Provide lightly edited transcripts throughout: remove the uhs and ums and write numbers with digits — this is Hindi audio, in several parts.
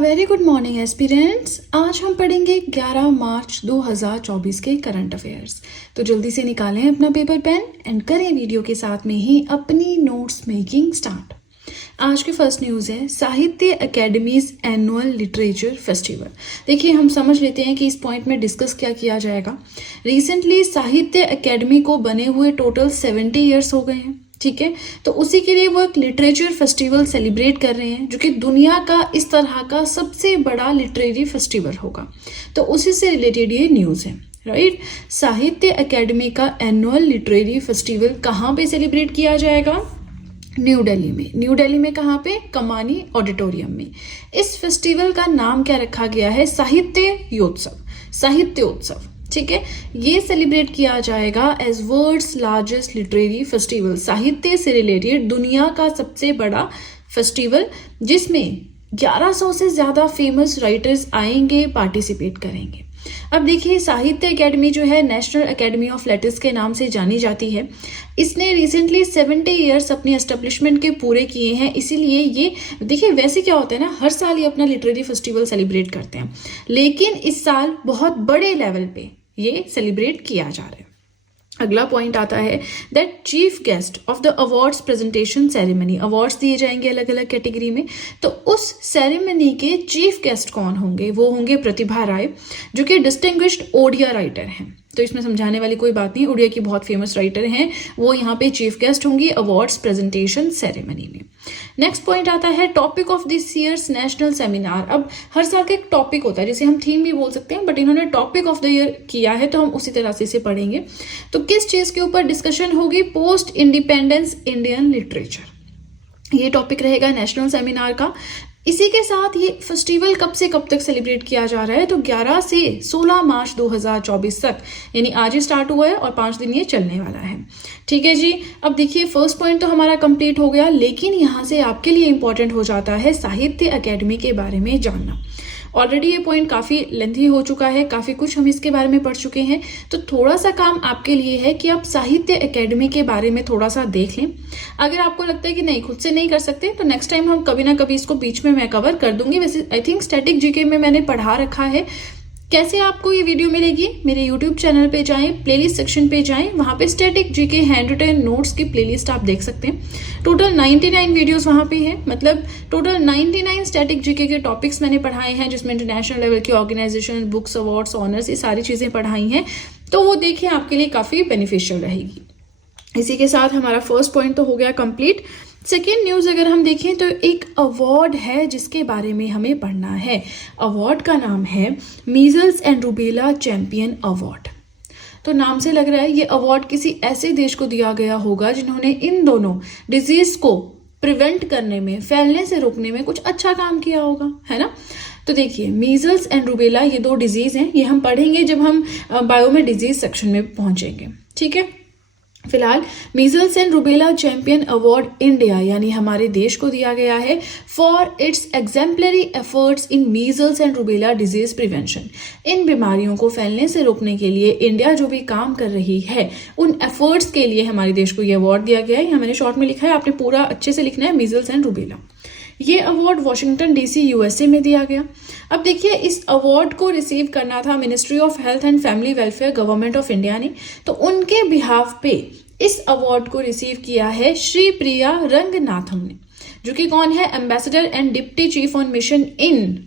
Very good morning aspirants. आज हम पढ़ेंगे 11 मार्च 2024 के करंट अफेयर्स। तो जल्दी से निकालें अपना पेपर पेन एंड करें वीडियो के साथ में ही अपनी नोट्स मेकिंग स्टार्ट। आज की फर्स्ट न्यूज़ है साहित्य अकेडमीज एनुअल लिटरेचर फेस्टिवल। देखिए, हम समझ लेते हैं कि इस पॉइंट में डिस्कस क्या किया जाएगा। रिसेंटली साहित्य अकेडमी को बने हुए टोटल 70 ईयर्स हो गए हैं, ठीक है। तो उसी के लिए वो एक लिटरेचर फेस्टिवल सेलिब्रेट कर रहे हैं जो कि दुनिया का इस तरह का सबसे बड़ा लिटरेरी फेस्टिवल होगा। तो उसी से रिलेटेड ये न्यूज़ है, राइट। साहित्य अकेडमी का एनुअल लिटरेरी फेस्टिवल कहाँ पे सेलिब्रेट किया जाएगा? न्यू दिल्ली में। न्यू दिल्ली में कहाँ पे? कमानी ऑडिटोरियम में। इस फेस्टिवल का नाम क्या रखा गया है? साहित्योत्सव, ठीक है। ये सेलिब्रेट किया जाएगा as world's largest literary festival. साहित्य से रिलेटेड दुनिया का सबसे बड़ा फेस्टिवल, जिसमें 1100 से ज्यादा फेमस राइटर्स आएंगे, पार्टिसिपेट करेंगे। अब देखिए, साहित्य अकेडमी जो है नेशनल अकेडमी ऑफ लेटर्स के नाम से जानी जाती है। इसने रिसेंटली 70 ईयर्स अपनी एस्टेब्लिशमेंट के पूरे किए हैं। इसीलिए ये देखिए, वैसे क्या होता है ना, हर साल ये अपना लिटरेरी फेस्टिवल सेलिब्रेट करते हैं, लेकिन इस साल बहुत बड़े लेवल पे ये सेलिब्रेट किया जा रहा है। अगला पॉइंट आता है that chief guest of the awards presentation ceremony. Awards दिए जाएंगे अलग अलग कैटेगरी में, तो उस सेरेमनी के चीफ गेस्ट कौन होंगे? वो होंगे प्रतिभा राय, जो कि डिस्टिंग्विश्ड ओडिया राइटर हैं। तो इसमें समझाने वाली कोई बात नहीं, ओडिया की बहुत फेमस राइटर हैं, वो यहाँ पे चीफ गेस्ट होंगी अवार्ड्स प्रेजेंटेशन सेरेमनी में। नेक्स्ट पॉइंट आता है topic of this years national seminar. अब हर साल का एक टॉपिक होता है, जिसे हम थीम भी बोल सकते हैं, बट इन्होंने टॉपिक ऑफ द ईयर किया है तो हम उसी तरह से इसे पढ़ेंगे। तो किस चीज के ऊपर डिस्कशन होगी? पोस्ट इंडिपेंडेंस इंडियन लिटरेचर, ये टॉपिक रहेगा नेशनल सेमिनार का। इसी के साथ ये फेस्टिवल कब से कब तक सेलिब्रेट किया जा रहा है? तो 11 से 16 मार्च 2024 तक, यानी आज ही स्टार्ट हुआ है और 5 दिन ये चलने वाला है, ठीक है जी। अब देखिए, फर्स्ट पॉइंट तो हमारा कंप्लीट हो गया, लेकिन यहाँ से आपके लिए इंपॉर्टेंट हो जाता है साहित्य अकेडमी के बारे में जानना। ऑलरेडी ये पॉइंट काफ़ी लेंथी हो चुका है, काफ़ी कुछ हम इसके बारे में पढ़ चुके हैं। तो थोड़ा सा काम आपके लिए है कि आप साहित्य अकेडमी के बारे में थोड़ा सा देख लें। अगर आपको लगता है कि नहीं, खुद से नहीं कर सकते, तो नेक्स्ट टाइम हम कभी ना कभी इसको बीच में मैं कवर कर दूंगी। वैसे आई थिंक स्टैटिक जीके में मैंने पढ़ा रखा है। कैसे आपको ये वीडियो मिलेगी? मेरे यूट्यूब चैनल पे जाएं, प्लेलिस्ट सेक्शन पे जाएं, वहाँ पे static GK hand written notes की प्लेलिस्ट आप देख सकते हैं। टोटल 99 वीडियोस वहाँ पे हैं, मतलब टोटल 99 स्टैटिक जीके के टॉपिक्स मैंने पढ़ाए हैं, जिसमें इंटरनेशनल लेवल की ऑर्गेनाइजेशन, बुक्स, अवार्ड्स, ऑनर्स, ये सारी चीज़ें पढ़ाई हैं। तो वो देखिए, आपके लिए काफ़ी बेनिफिशियल रहेगी। इसी के साथ हमारा फर्स्ट पॉइंट तो हो गया कंप्लीट। सेकेंड न्यूज़ अगर हम देखें तो एक अवार्ड है जिसके बारे में हमें पढ़ना है। अवार्ड का नाम है measles and rubella champion award. तो नाम से लग रहा है ये अवार्ड किसी ऐसे देश को दिया गया होगा जिन्होंने इन दोनों डिजीज को प्रिवेंट करने में, फैलने से रोकने में कुछ अच्छा काम किया होगा, है ना। तो देखिए, मीजल्स एंड रूबेला ये दो डिजीज हैं, ये हम पढ़ेंगे जब हम बायो में डिजीज सेक्शन में पहुंचेंगे, ठीक है। फिलहाल measles and rubella champion award India यानी हमारे देश को दिया गया है for its exemplary efforts in measles and rubella disease prevention. इन बीमारियों को फैलने से रोकने के लिए इंडिया जो भी काम कर रही है, उन एफर्ट्स के लिए हमारे देश को ये अवार्ड दिया गया है। यहाँ मैंने शॉर्ट में लिखा है, आपने पूरा अच्छे से लिखना है, मीजल्स एंड रूबेला। ये अवार्ड वॉशिंगटन डीसी यूएसए में दिया गया। अब देखिए, इस अवार्ड को रिसीव करना था ministry of health and family welfare, government of India ने। तो उनके बिहाफ पे इस अवार्ड को रिसीव किया है श्री प्रिया रंगनाथम ने, जो कि कौन है? Ambassador and deputy chief on mission in,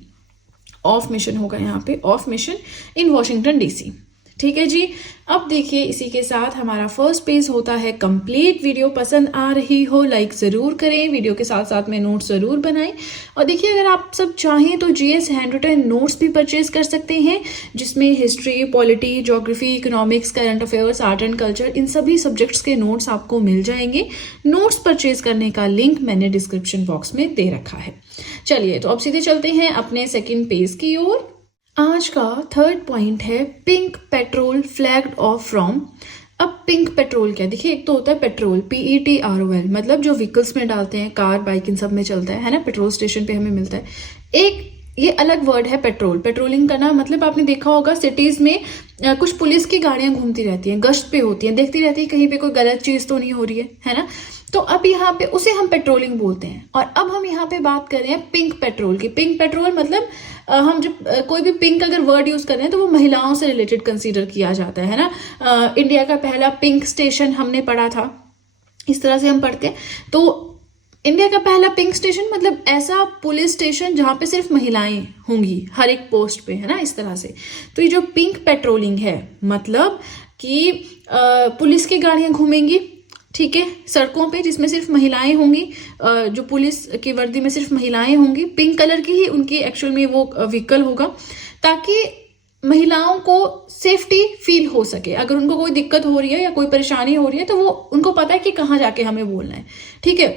of mission होगा यहाँ पे, of mission in Washington DC, ठीक है जी। अब देखिए, इसी के साथ हमारा फर्स्ट पेज होता है कंप्लीट। वीडियो पसंद आ रही हो लाइक ज़रूर करें, वीडियो के साथ साथ में नोट्स ज़रूर बनाएं। और देखिए, अगर आप सब चाहें तो जीएस हैंड रिटन नोट्स भी परचेज कर सकते हैं, जिसमें history, polity, geography, economics, current affairs, art and culture, इन सभी सब्जेक्ट्स के नोट्स आपको मिल जाएंगे। नोट्स परचेज करने का लिंक मैंने डिस्क्रिप्शन बॉक्स में दे रखा है। चलिए, तो अब सीधे चलते हैं अपने सेकेंड पेज की ओर। आज का थर्ड पॉइंट है pink patrol flagged of from. अब पिंक पेट्रोल क्या? देखिए, एक तो होता है पेट्रोल, PETROL, मतलब जो व्हीकल्स में डालते हैं, कार, बाइक, इन सब में चलता है ना, पेट्रोल स्टेशन पे हमें मिलता है। एक ये अलग वर्ड है पेट्रोल, पेट्रोलिंग करना। मतलब आपने देखा होगा सिटीज में कुछ पुलिस की गाड़ियां घूमती रहती हैं, गश्त पे होती हैं, देखती रहती है कहीं पे कोई गलत चीज तो नहीं हो रही है ना। तो अब यहाँ पे उसे हम पेट्रोलिंग बोलते हैं। और अब हम यहाँ पे बात कर रहे हैं पिंक पेट्रोल की। पिंक पेट्रोल मतलब हम जब कोई भी पिंक अगर वर्ड यूज कर रहे हैं तो वो महिलाओं से रिलेटेड कंसीडर किया जाता है ना। इंडिया का पहला पिंक स्टेशन हमने पढ़ा था, इस तरह से हम पढ़ते हैं। तो इंडिया का पहला पिंक स्टेशन मतलब ऐसा पुलिस स्टेशन जहां पे सिर्फ महिलाएं होंगी हर एक पोस्ट पे, है ना, इस तरह से। तो ये जो पिंक पेट्रोलिंग है मतलब कि पुलिस की गाड़ियां घूमेंगी, ठीक है, सड़कों पे, जिसमें सिर्फ महिलाएं होंगी, जो पुलिस की वर्दी में सिर्फ महिलाएं होंगी, पिंक कलर की ही उनकी एक्चुअल में वो व्हीकल होगा, ताकि महिलाओं को सेफ्टी फील हो सके। अगर उनको कोई दिक्कत हो रही है या कोई परेशानी हो रही है तो वो उनको पता है कि कहाँ जाके हमें बोलना है, ठीक है।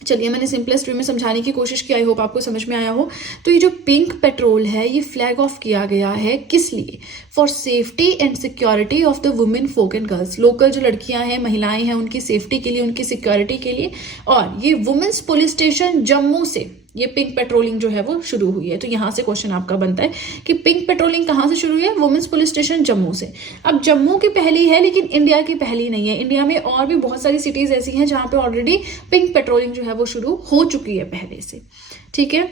चलिए, मैंने सिंपलेस्ट वे में समझाने की कोशिश की, आई होप आपको समझ में आया हो। तो ये जो पिंक पेट्रोल है ये फ्लैग ऑफ किया गया है किस लिए? For safety and security of the women, folk and girls. Local जो लड़कियां हैं, महिलाएं हैं, उनकी सेफ्टी के लिए, उनकी सिक्योरिटी के लिए। और ये वुमेन्स पुलिस स्टेशन जम्मू से ये पिंक पेट्रोलिंग जो है वो शुरू हुई है। तो यहां से क्वेश्चन आपका बनता है कि पिंक पेट्रोलिंग कहां से शुरू हुई है? वुमेन्स पुलिस स्टेशन जम्मू से। अब जम्मू की पहली है लेकिन इंडिया की पहली नहीं है। इंडिया में और भी बहुत सारी सिटीज ऐसी हैं जहां पे ऑलरेडी पिंक पेट्रोलिंग जो है वो शुरू हो चुकी है पहले से, ठीक है।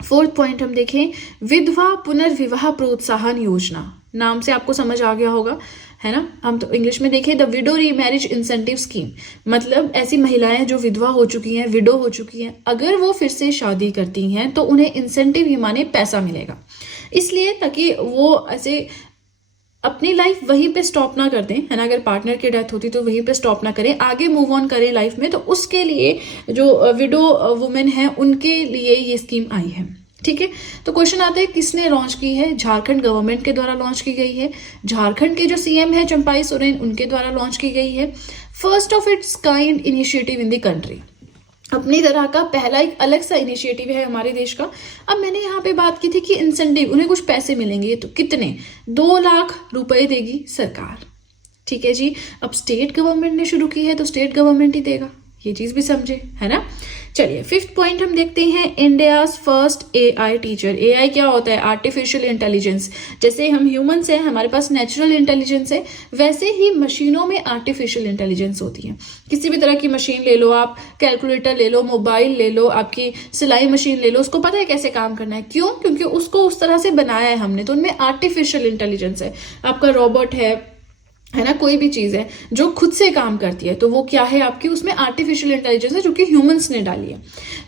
फोर्थ पॉइंट हम देखें, विधवा पुनर्विवाह प्रोत्साहन योजना। नाम से आपको समझ आ गया होगा, है ना। हम तो इंग्लिश में देखें, the widow remarriage incentive scheme, मतलब ऐसी महिलाएं जो विधवा हो चुकी हैं, विडो हो चुकी हैं, अगर वो फिर से शादी करती हैं तो उन्हें इंसेंटिव ही माने पैसा मिलेगा, इसलिए ताकि वो ऐसे अपनी लाइफ वहीं पे स्टॉप ना कर दें, है ना। अगर पार्टनर की डेथ होती तो वहीं पे स्टॉप ना करें, आगे मूव ऑन करें लाइफ में। तो उसके लिए जो विडो वुमेन है उनके लिए ये स्कीम आई है, ठीक है। तो क्वेश्चन आता है किसने लॉन्च की है? झारखंड गवर्नमेंट के द्वारा लॉन्च की गई है। झारखंड के जो सीएम है चंपाई सोरेन, उनके द्वारा लॉन्च की गई है। First of its kind initiative in the country, अपनी तरह का पहला एक अलग सा इनिशिएटिव है हमारे देश का। अब मैंने यहाँ पे बात की थी कि इंसेंटिव, उन्हें कुछ पैसे मिलेंगे, तो कितने? 2 लाख रुपए देगी सरकार, ठीक है जी। अब स्टेट गवर्नमेंट ने शुरू की है तो स्टेट गवर्नमेंट ही देगा, ये चीज भी समझे, है ना। चलिए, फिफ्थ पॉइंट हम देखते हैं, India's first AI teacher. AI क्या होता है? Artificial intelligence. जैसे हम ह्यूमंस हैं, हमारे पास नेचुरल इंटेलिजेंस है, वैसे ही मशीनों में आर्टिफिशियल इंटेलिजेंस होती है। किसी भी तरह की मशीन ले लो आप, कैलकुलेटर ले लो, मोबाइल ले लो, आपकी सिलाई मशीन ले लो, उसको पता है कैसे काम करना है। क्यों? क्योंकि उसको उस तरह से बनाया है हमने, तो उनमें आर्टिफिशियल इंटेलिजेंस है। आपका रोबोट है ना, कोई भी चीज है जो खुद से काम करती है, तो वो क्या है आपकी? उसमें आर्टिफिशियल इंटेलिजेंस है जो कि ह्यूमंस ने डाली है।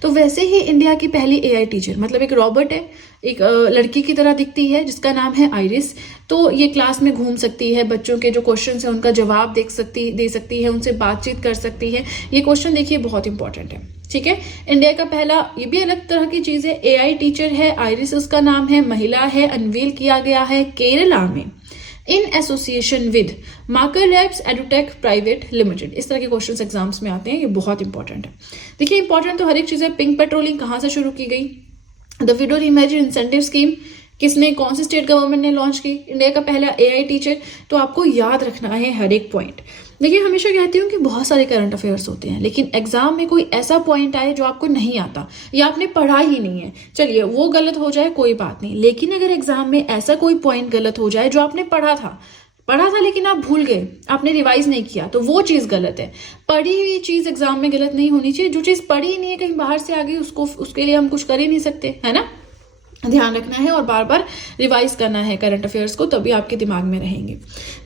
तो वैसे ही इंडिया की पहली एआई टीचर, मतलब एक रोबोट है, एक लड़की की तरह दिखती है जिसका नाम है आइरिस। तो ये क्लास में घूम सकती है, बच्चों के जो क्वेश्चन है उनका जवाब दे सकती है, उनसे बातचीत कर सकती है। ये क्वेश्चन देखिए बहुत इंपॉर्टेंट है, ठीक है। इंडिया का पहला, ये भी अलग तरह की चीज है, एआई टीचर है, आइरिस उसका नाम है, महिला है, अनवील किया गया है केरला में in association with marker labs edutech private limited. इस तरह के क्वेश्चंस एग्जाम्स में आते हैं, ये बहुत इंपॉर्टेंट है। देखिए, इंपॉर्टेंट तो हर एक चीज है। पिंक पेट्रोलिंग कहां से शुरू की गई? The widow remarriage incentive scheme किसने, कौन सी स्टेट गवर्नमेंट ने लॉन्च की? इंडिया का पहला एआई टीचर। तो आपको याद रखना है हर एक पॉइंट। देखिए, हमेशा कहती हूँ कि बहुत सारे करंट अफेयर्स होते हैं, लेकिन एग्जाम में कोई ऐसा पॉइंट आए जो आपको नहीं आता या आपने पढ़ा ही नहीं है, चलिए वो गलत हो जाए कोई बात नहीं, लेकिन अगर एग्जाम में ऐसा कोई पॉइंट गलत हो जाए जो आपने पढ़ा था लेकिन आप भूल गए, आपने रिवाइज नहीं किया, तो वो चीज गलत है। पढ़ी हुई चीज एग्जाम में गलत नहीं होनी चाहिए। जो चीज पढ़ी नहीं है, कहीं बाहर से आ गई, उसके लिए हम कुछ कर ही नहीं सकते, है ना। ध्यान रखना है और बार बार रिवाइज करना है करंट अफेयर्स को, तभी आपके दिमाग में रहेंगे।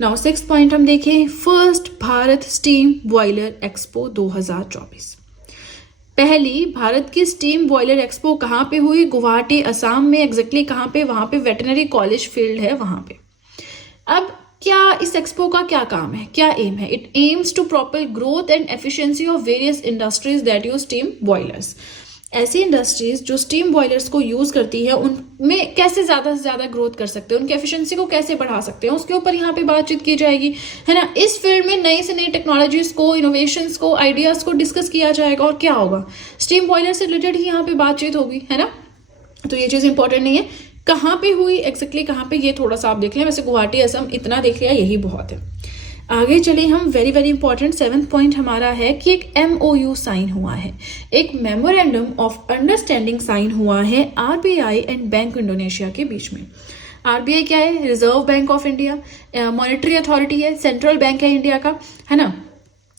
नाउ सिक्स्थ पॉइंट हम देखें, first Bharat steam boiler expo 2024। पहली भारत की स्टीम बॉयलर एक्सपो कहाँ पे हुई? गुवाहाटी, असम में। एग्जैक्टली कहाँ पे? वहां पे वेटनरी कॉलेज फील्ड है वहां पे। अब क्या इस एक्सपो का क्या काम है, क्या एम है? It aims to proper growth and efficiency of various industries that use steam boilers. ऐसी इंडस्ट्रीज जो स्टीम बॉयलर्स को यूज करती है, उनमें कैसे ज्यादा से ज्यादा ग्रोथ कर सकते हैं, उनकी एफिशिएंसी को कैसे बढ़ा सकते हैं, उसके ऊपर यहाँ पे बातचीत की जाएगी, है ना। इस फील्ड में नई से नई टेक्नोलॉजीज को, इनोवेशंस को, आइडियाज को डिस्कस किया जाएगा। और क्या होगा? स्टीम बॉयलर से रिलेटेड ही यहाँ पे बातचीत होगी, है ना। तो ये चीज इंपॉर्टेंट नहीं है कहाँ पे हुई, एग्जैक्टली कहाँ पे, ये थोड़ा सा आप देख लें। वैसे गुवाहाटी, असम इतना देख लिया, यही बहुत है। आगे चले हम, very very important seventh point हमारा है कि एक MOU साइन हुआ है, एक मेमोरेंडम ऑफ अंडरस्टैंडिंग साइन हुआ है RBI एंड बैंक इंडोनेशिया के बीच में। RBI क्या है? Reserve bank of India, monetary authority है, सेंट्रल बैंक है इंडिया का, है ना।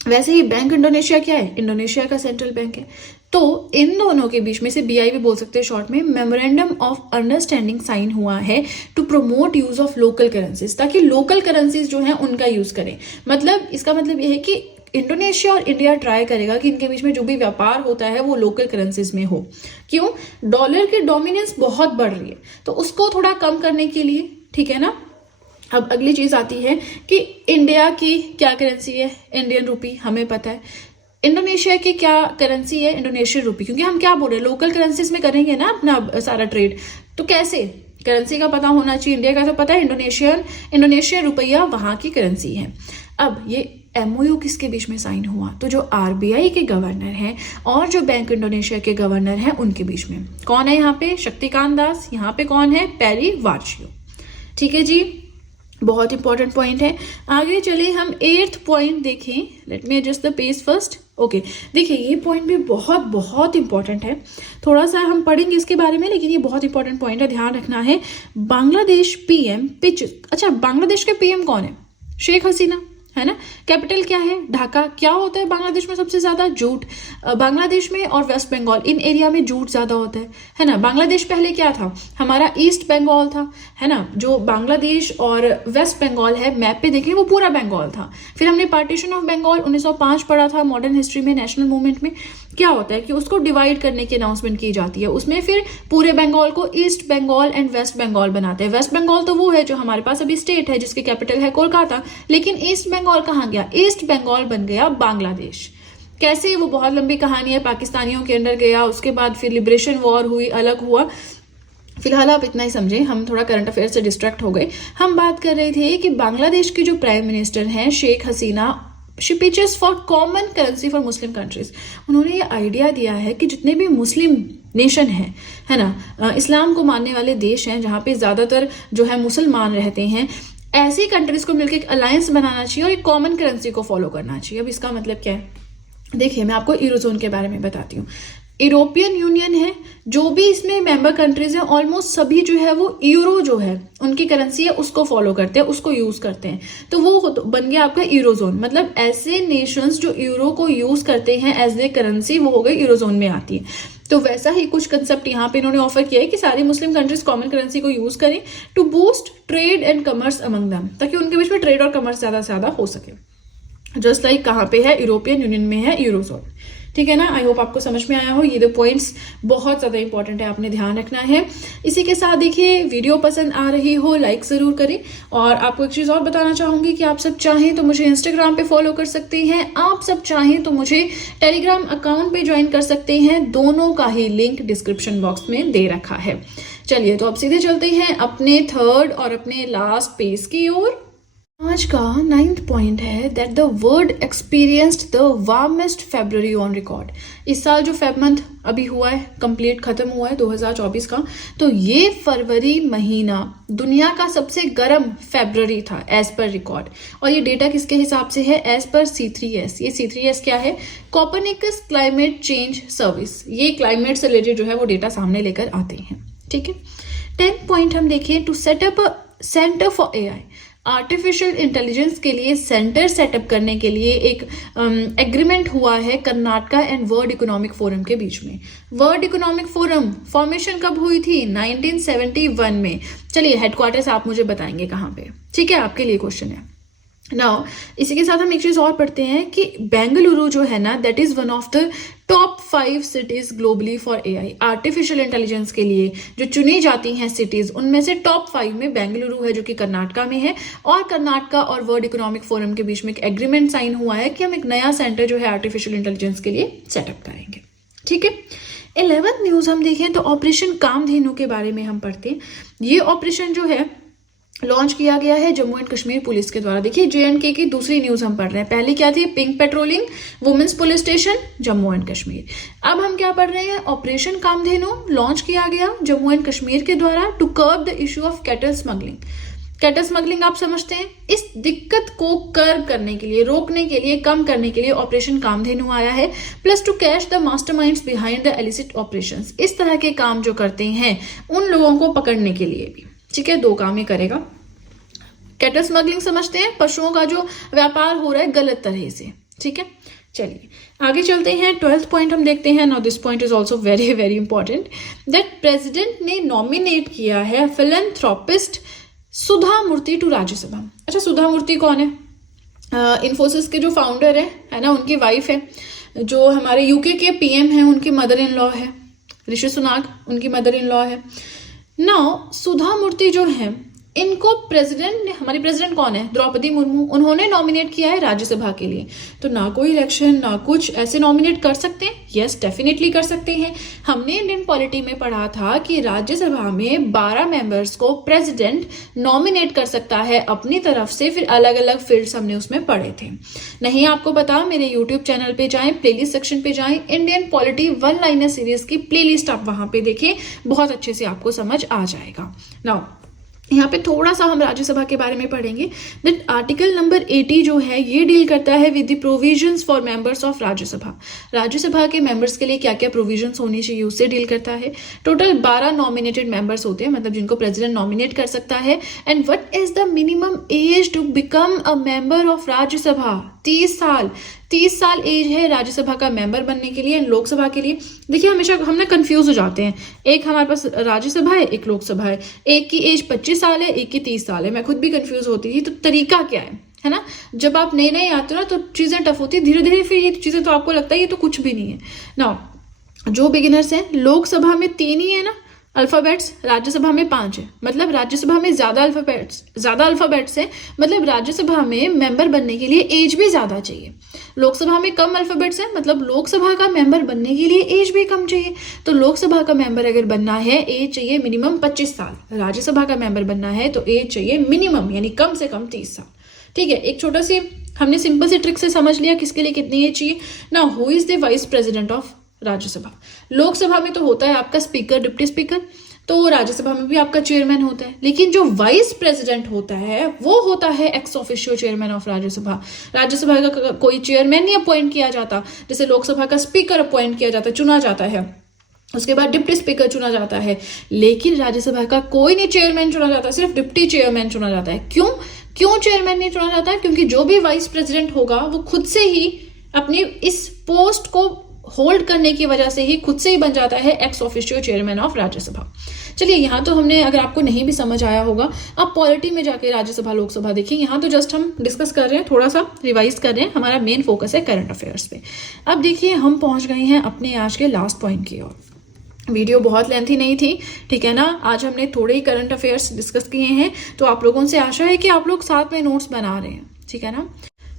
वैसे ही बैंक इंडोनेशिया क्या है, इंडोनेशिया का सेंट्रल बैंक है। तो इन दोनों के बीच में से BI भी बोल सकते हैं शॉर्ट में, मेमोरेंडम ऑफ अंडरस्टैंडिंग साइन हुआ है to promote use of local currencies, ताकि लोकल करेंसीज जो है उनका यूज करें। मतलब इसका मतलब ये है कि इंडोनेशिया और इंडिया ट्राई करेगा कि इनके बीच में जो भी व्यापार होता है वो लोकल करेंसीज में हो। क्यों? डॉलर की डोमिनेंस बहुत बढ़ रही है, तो उसको थोड़ा कम करने के लिए, ठीक है ना। अब अगली चीज आती है कि इंडिया की क्या करेंसी है, इंडियन रुपी, हमें पता है। इंडोनेशिया की क्या करेंसी है, इंडोनेशियन रुपी, क्योंकि हम क्या बोल रहे हैं, लोकल करेंसीज में करेंगे ना अपना सारा ट्रेड, तो कैसे करेंसी का पता होना चाहिए। इंडिया का तो पता है, इंडोनेशियन रुपया वहां की करेंसी है। अब ये MOU किसके बीच में साइन हुआ, तो जो RBI के गवर्नर हैं और जो बैंक इंडोनेशिया के गवर्नर हैं उनके बीच में। कौन है यहाँ पे, शक्तिकांत दास, यहाँ पे कौन है, पेरी वार्शियो। ठीक है जी, बहुत इंपॉर्टेंट पॉइंट है। आगे चले हम 8th पॉइंट देखें। Let me adjust the page first. Okay, देखिए ये पॉइंट भी बहुत बहुत इंपॉर्टेंट है, थोड़ा सा हम पढ़ेंगे इसके बारे में, लेकिन ये बहुत इंपॉर्टेंट पॉइंट है, ध्यान रखना है। बांग्लादेश PM पिच, अच्छा बांग्लादेश के PM कौन है, शेख हसीना, है ना। कैपिटल क्या है, ढाका। क्या होता है बांग्लादेश में सबसे ज्यादा, जूट। बांग्लादेश में और वेस्ट बंगाल इन एरिया में जूट ज्यादा होता है ना। बांग्लादेश पहले क्या था, हमारा ईस्ट बंगाल था, है ना। जो बांग्लादेश और वेस्ट बंगाल है मैप पे देखें वो पूरा बंगाल था। फिर हमने पार्टीशन ऑफ बंगाल 1905 पढ़ा था मॉडर्न हिस्ट्री में, नेशनल मूवमेंट में। क्या होता है कि उसको डिवाइड करने की अनाउंसमेंट की जाती है, उसमें फिर पूरे बंगाल को East Bengal and West Bengal बनाते हैं। वेस्ट बंगाल तो वो है जो हमारे पास अभी स्टेट है जिसकी कैपिटल है कोलकाता, लेकिन ईस्ट बंगाल कहाँ गया, ईस्ट बंगाल बन गया बांग्लादेश। कैसे, वो बहुत लंबी कहानी है, पाकिस्तानियों के अंडर गया, उसके बाद फिर लिबरेशन वॉर हुई, अलग हुआ। फिलहाल आप इतना ही समझे, हम थोड़ा करंट अफेयर से डिस्ट्रैक्ट हो गए। हम बात कर रहे थे कि बांग्लादेश की जो प्राइम मिनिस्टर हैं Sheikh Hasina, she pitches for common currency for Muslim countries. उन्होंने ये आइडिया दिया है कि जितने भी मुस्लिम नेशन है ना, इस्लाम को मानने वाले देश हैं जहाँ पे ज्यादातर जो है मुसलमान रहते हैं, ऐसी कंट्रीज को मिलकर एक अलायंस बनाना चाहिए और एक कॉमन करेंसी को फॉलो करना चाहिए। अब इसका मतलब क्या है, देखिए मैं आपको यूरोजोन के बारे में बताती हूँ। यूरोपियन यूनियन है, जो भी इसमें मेंबर कंट्रीज हैं ऑलमोस्ट सभी जो है वो यूरो जो है उनकी करेंसी है उसको फॉलो करते हैं, उसको यूज करते हैं। तो वो बन गया आपका यूरोजोन। मतलब ऐसे नेशंस जो यूरो को यूज करते हैं एज ए करेंसी, वो हो गई यूरोजोन में आती है। तो वैसा ही कुछ कंसेप्ट यहाँ पे इन्होंने ऑफर किया है कि सारी मुस्लिम कंट्रीज कॉमन करेंसी को यूज करें to boost trade and commerce among them, ताकि उनके बीच में ट्रेड और कमर्स ज्यादा से ज्यादा हो सके। जस्ट लाइक कहाँ पे है, यूरोपियन यूनियन में है यूरोजोन। ठीक है ना। आई होप आपको समझ में आया हो। ये दो पॉइंट्स बहुत ज्यादा इंपॉर्टेंट है, आपने ध्यान रखना है। इसी के साथ देखिए वीडियो पसंद आ रही हो लाइक जरूर करें। और आपको एक चीज और बताना चाहूंगी कि आप सब चाहें तो मुझे इंस्टाग्राम पे फॉलो कर सकते हैं, आप सब चाहें तो मुझे टेलीग्राम अकाउंट पे ज्वाइन कर सकते हैं। दोनों का ही लिंक डिस्क्रिप्शन बॉक्स में दे रखा है। चलिए तो अब सीधे चलते हैं अपने थर्ड और अपने लास्ट पेज की ओर। आज का 9th पॉइंट है that the world experienced the warmest February on record. इस साल जो फेब मंथ अभी हुआ है, कंप्लीट खत्म हुआ है 2024 का, तो ये फरवरी महीना दुनिया का सबसे गर्म फेब्रुअरी था एज पर रिकॉर्ड। और ये डेटा किसके हिसाब से है, एज पर C3S। ये C3S क्या है, कोपर्निकस क्लाइमेट चेंज सर्विस। ये क्लाइमेट से रिलेटेड जो है वो डेटा सामने लेकर आते हैं। ठीक है। 10th पॉइंट हम देखें, to set up a center for AI। Artificial intelligence के लिए सेंटर सेटअप करने के लिए एक एग्रीमेंट हुआ है Karnataka and world economic forum के बीच में। वर्ल्ड इकोनॉमिक फोरम फॉर्मेशन कब हुई थी, 1971 में। चलिए हेडक्वार्टर्स आप मुझे बताएंगे कहाँ पे। ठीक है, आपके लिए क्वेश्चन है। नाउ इसी के साथ हम एक चीज और पढ़ते हैं कि बेंगलुरु जो है ना, that is one of the top 5 cities globally for AI। Artificial intelligence के लिए जो चुनी जाती हैं सिटीज, उनमें से टॉप 5 में बेंगलुरु है जो कि कर्नाटका में है। और कर्नाटका और वर्ल्ड इकोनॉमिक फोरम के बीच में एक एग्रीमेंट साइन हुआ है कि हम एक नया सेंटर जो है आर्टिफिशियल इंटेलिजेंस के लिए सेटअप करेंगे। ठीक है। 11th न्यूज हम देखें तो ऑपरेशन कामधेनु के बारे में हम पढ़ते हैं। ये ऑपरेशन जो है लॉन्च किया गया है जम्मू एंड कश्मीर पुलिस के द्वारा। देखिए JNK की दूसरी न्यूज हम पढ़ रहे हैं। पहली क्या थी, pink patrolling women's police station Jammu and Kashmir. अब हम क्या पढ़ रहे हैं, ऑपरेशन कामधेनु लॉन्च किया गया जम्मू एंड कश्मीर के द्वारा to curb the issue of cattle smuggling. Cattle smuggling आप समझते हैं, इस दिक्कत को कर्ब करने के लिए, रोकने के लिए, कम करने के लिए ऑपरेशन कामधेनु आया है। Plus two catch the masterminds behind the illicit operations. इस तरह के काम जो करते हैं उन लोगों को पकड़ने के लिए भी। ठीक है, 2 काम ये करेगा। कैटल स्मगलिंग समझते हैं, पशुओं का जो व्यापार हो रहा है गलत तरह से, ठीक है, चलिए आगे चलते हैं। 12th पॉइंट हम देखते हैं। Now this point is also very very important, that president ने नॉमिनेट किया है फिलैंथ्रोपिस्ट सुधा मूर्ति टू राज्यसभा। अच्छा, सुधा मूर्ति कौन है? इन्फोसिस के जो फाउंडर है ना, उनकी वाइफ है। जो हमारे यूके के पीएम हैं उनकी मदर इन लॉ है, ऋषि सुनाक उनकी मदर इन लॉ है। नाउ सुधा मूर्ति जो है, इनको प्रेसिडेंट ने, हमारी प्रेसिडेंट कौन है? द्रौपदी मुर्मू, उन्होंने नॉमिनेट किया है राज्यसभा के लिए। तो ना कोई इलेक्शन ना कुछ, ऐसे नॉमिनेट कर सकते हैं? यस, डेफिनेटली कर सकते हैं। हमने इंडियन पॉलिटी में पढ़ा था कि राज्यसभा में 12 मेंबर्स को प्रेसिडेंट नॉमिनेट कर सकता है अपनी तरफ से, फिर अलग अलग फील्ड्स हमने उसमें पढ़े थे। नहीं आपको पता, मेरे यूट्यूब चैनल पे जाएं, प्लेलिस्ट सेक्शन पे जाएं, Indian polity one liner series की प्लेलिस्ट आप वहां पे देखें, बहुत अच्छे से आपको समझ आ जाएगा। नाउ यहाँ पे थोड़ा सा हम राज्यसभा के बारे में पढ़ेंगे। दैट आर्टिकल नंबर 80 जो है ये डील करता है with the provisions for members of Rajya Sabha. Rajya Sabha के मेंबर्स के लिए क्या क्या प्रोविजंस होनी चाहिए उससे डील करता है। टोटल 12 नॉमिनेटेड मेंबर्स होते हैं, मतलब जिनको प्रेसिडेंट नॉमिनेट कर सकता है। And what is the minimum age to become a member of Rajya Sabha? 30 साल। 30 साल एज है राज्यसभा का मेंबर बनने के लिए। लोकसभा के लिए देखिए हमेशा हम ना कंफ्यूज हो जाते हैं, एक हमारे पास राज्यसभा है, एक लोकसभा है, एक की एज 25 साल है, एक की 30 साल है। मैं खुद भी कंफ्यूज होती थी, तो तरीका क्या है ना? जब आप नए नए आते हो ना तो चीजें टफ होती है, धीरे धीरे फिर ये चीजें तो आपको लगता है ये तो कुछ भी नहीं है ना। जो बिगिनर्स हैं, लोकसभा में 3 ही है ना अल्फाबेट्स, राज्यसभा में 5 है, मतलब राज्यसभा में ज्यादा अल्फाबेट्स है, मतलब राज्यसभा में मेंबर बनने के लिए एज भी ज्यादा चाहिए। लोकसभा में कम अल्फाबेट्स है, मतलब लोकसभा का मेंबर बनने के लिए एज भी कम चाहिए। तो लोकसभा का मेंबर अगर बनना है, एज चाहिए मिनिमम 25 साल। राज्यसभा का मेंबर बनना है तो एज चाहिए मिनिमम यानी कम से कम 30 साल। ठीक है, एक छोटा सी हमने सिंपल सी ट्रिक से समझ लिया किसके लिए कितनी एज चाहिए ना। Who is the vice president of Rajya Sabha? Lok Sabha में तो होता है आपका स्पीकर, डिप्टी स्पीकर, तो राज्यसभा में भी आपका चेयरमैन होता है। लेकिन जो वाइस प्रेसिडेंट होता है वो होता है ex officio chairman of Rajya Sabha. Rajya Sabha का कोई चेयरमैन नहीं अपॉइंट किया जाता, जैसे लोकसभा का स्पीकर अपॉइंट किया जाता, चुना जाता है, उसके बाद डिप्टी स्पीकर चुना जाता है। लेकिन राज्यसभा का कोई नहीं चेयरमैन चुना जाता, सिर्फ डिप्टी चेयरमैन चुना जाता है। क्यों चेयरमैन नहीं चुना जाता? क्योंकि जो भी वाइस प्रेसिडेंट होगा वो खुद से ही अपनी इस पोस्ट को होल्ड करने की वजह से ही खुद से ही बन जाता है ex officio chairman of Rajya Sabha. चलिए, यहाँ तो हमने, अगर आपको नहीं भी समझ आया होगा, आप पॉलिटी में जाके राज्यसभा लोकसभा देखिए। यहाँ तो जस्ट हम डिस्कस कर रहे हैं, थोड़ा सा रिवाइज कर रहे हैं, हमारा मेन फोकस है करंट अफेयर्स पे। अब देखिए हम पहुंच गए हैं अपने आज के लास्ट पॉइंट की ओर। वीडियो बहुत लेंथी नहीं थी, ठीक है ना। आज हमने थोड़े ही करंट अफेयर्स डिस्कस किए हैं, तो आप लोगों से आशा है कि आप लोग साथ में नोट्स बना रहे हैं, ठीक है ना।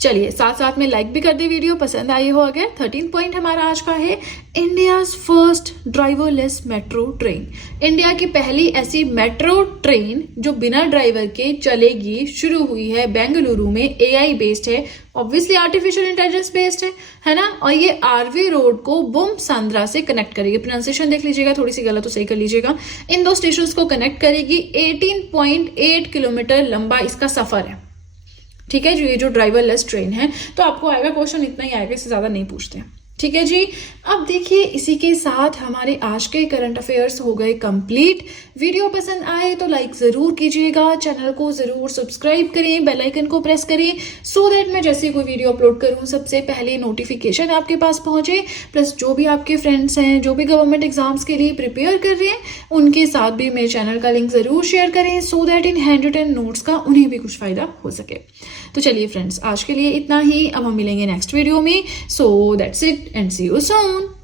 चलिए साथ साथ में लाइक भी कर दे, वीडियो पसंद आई हो अगर। 13 पॉइंट हमारा आज का है, India's first driverless metro train. India की पहली ऐसी मेट्रो ट्रेन जो बिना ड्राइवर के चलेगी शुरू हुई है बेंगलुरु में। AI बेस्ड है, ऑब्वियसली आर्टिफिशियल इंटेलिजेंस बेस्ड है ना। और ये आरवे रोड को बुमसांद्रा से कनेक्ट करेगी। प्रोनाउंसिएशन देख लीजिएगा, थोड़ी सी गलत तो सही कर लीजिएगा। इन 2 स्टेशन को कनेक्ट करेगी। 18.8 किलोमीटर लंबा इसका सफर है, ठीक है जी। ये जो ड्राइवरलेस ट्रेन है, तो आपको आएगा क्वेश्चन, इतना ही आएगा, इससे ज्यादा नहीं पूछते हैं, ठीक है जी। अब देखिए इसी के साथ हमारे आज के करंट अफेयर्स हो गए कंप्लीट। वीडियो पसंद आए तो लाइक जरूर कीजिएगा, चैनल को जरूर सब्सक्राइब करें, बेल आइकन को प्रेस करें, सो दैट मैं जैसे कोई वीडियो अपलोड करूं सबसे पहले नोटिफिकेशन आपके पास पहुंचे। प्लस जो भी आपके फ्रेंड्स हैं जो भी गवर्नमेंट एग्जाम्स के लिए प्रिपेयर कर रहे हैं, उनके साथ भी मेरे चैनल का लिंक जरूर शेयर करें, so that in hand written notes का उन्हें भी कुछ फायदा हो सके। तो चलिए फ्रेंड्स, आज के लिए इतना ही। अब हम मिलेंगे नेक्स्ट वीडियो में। So that's it and see you soon.